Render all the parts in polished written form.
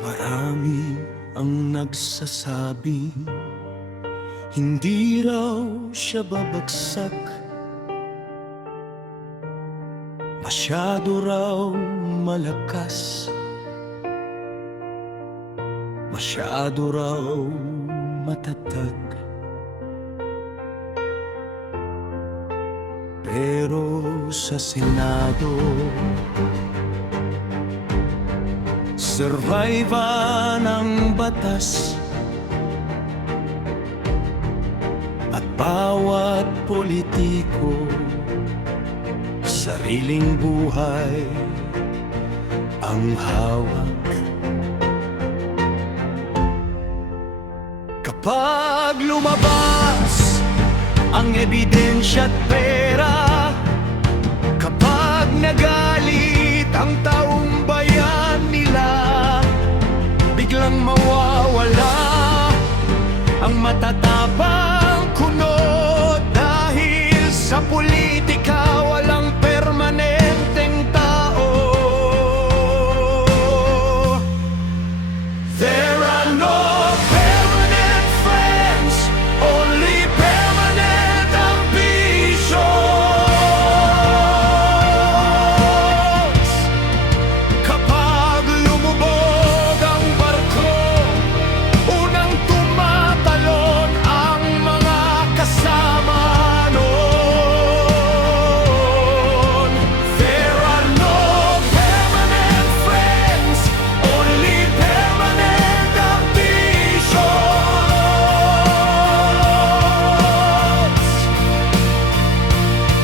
Marami ang nagsasabi hindi raw siya babagsak. Masyado raw malakas, masyado raw matatag. Pero sa Senado, survival ng batas at bawat politiko sariling buhay ang hawak. Kapag lumabas ang ebidensya at pera, kapag nagalit ang taong bayan nila, biglang mawawala ang matatapang kunod. Dahil sa politika walang permanenteng tao. There are no permanent friends, only permanent ambitions. Kapag lumubog ang barko, unang tumatalon ang mga kasama noon. There are no permanent friends, only permanent ambitions.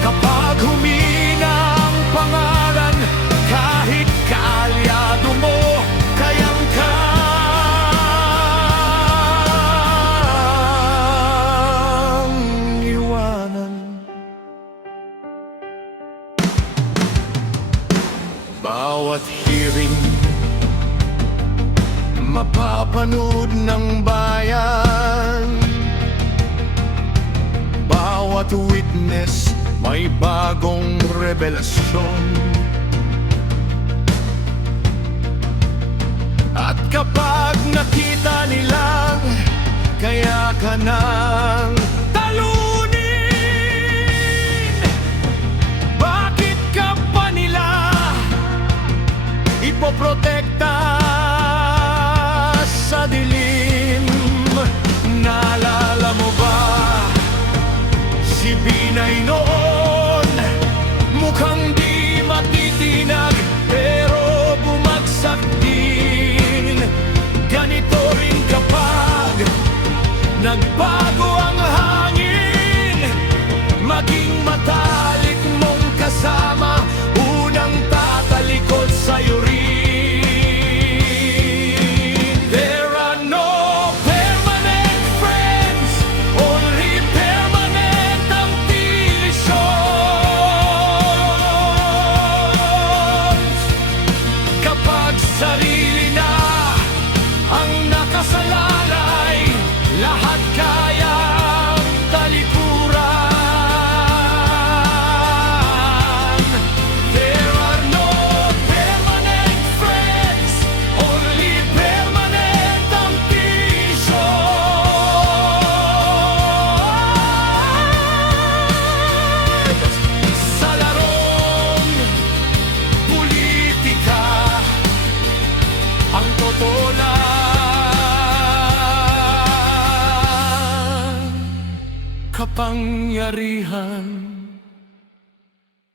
Kapag humina ang pangalan, kahit kaalyado mo, kayang-kayang iwanan. Bawat hearing mapapanood ng bayan, bawat witness may bagong revelasyon. At kapag nakita nilang kaya ka nang talunin, bakit ka pa nila ipoprotekta sa dilim? Naalala mo ba si Binay noon? Mukhang di matitinag pero bumagsak din. Ganito rin kapag nagbago ang hangin, maging matalik mong kasama, unang tatalikod sa'yo rin. There are no permanent friends, only permanent ambitions. Kapag sarili na ang nakasalalay, lahat kayang talikuran. There are no permanent friends, only permanent ambitions. Sa larong politika, ang totoo lang, kapangyarihan.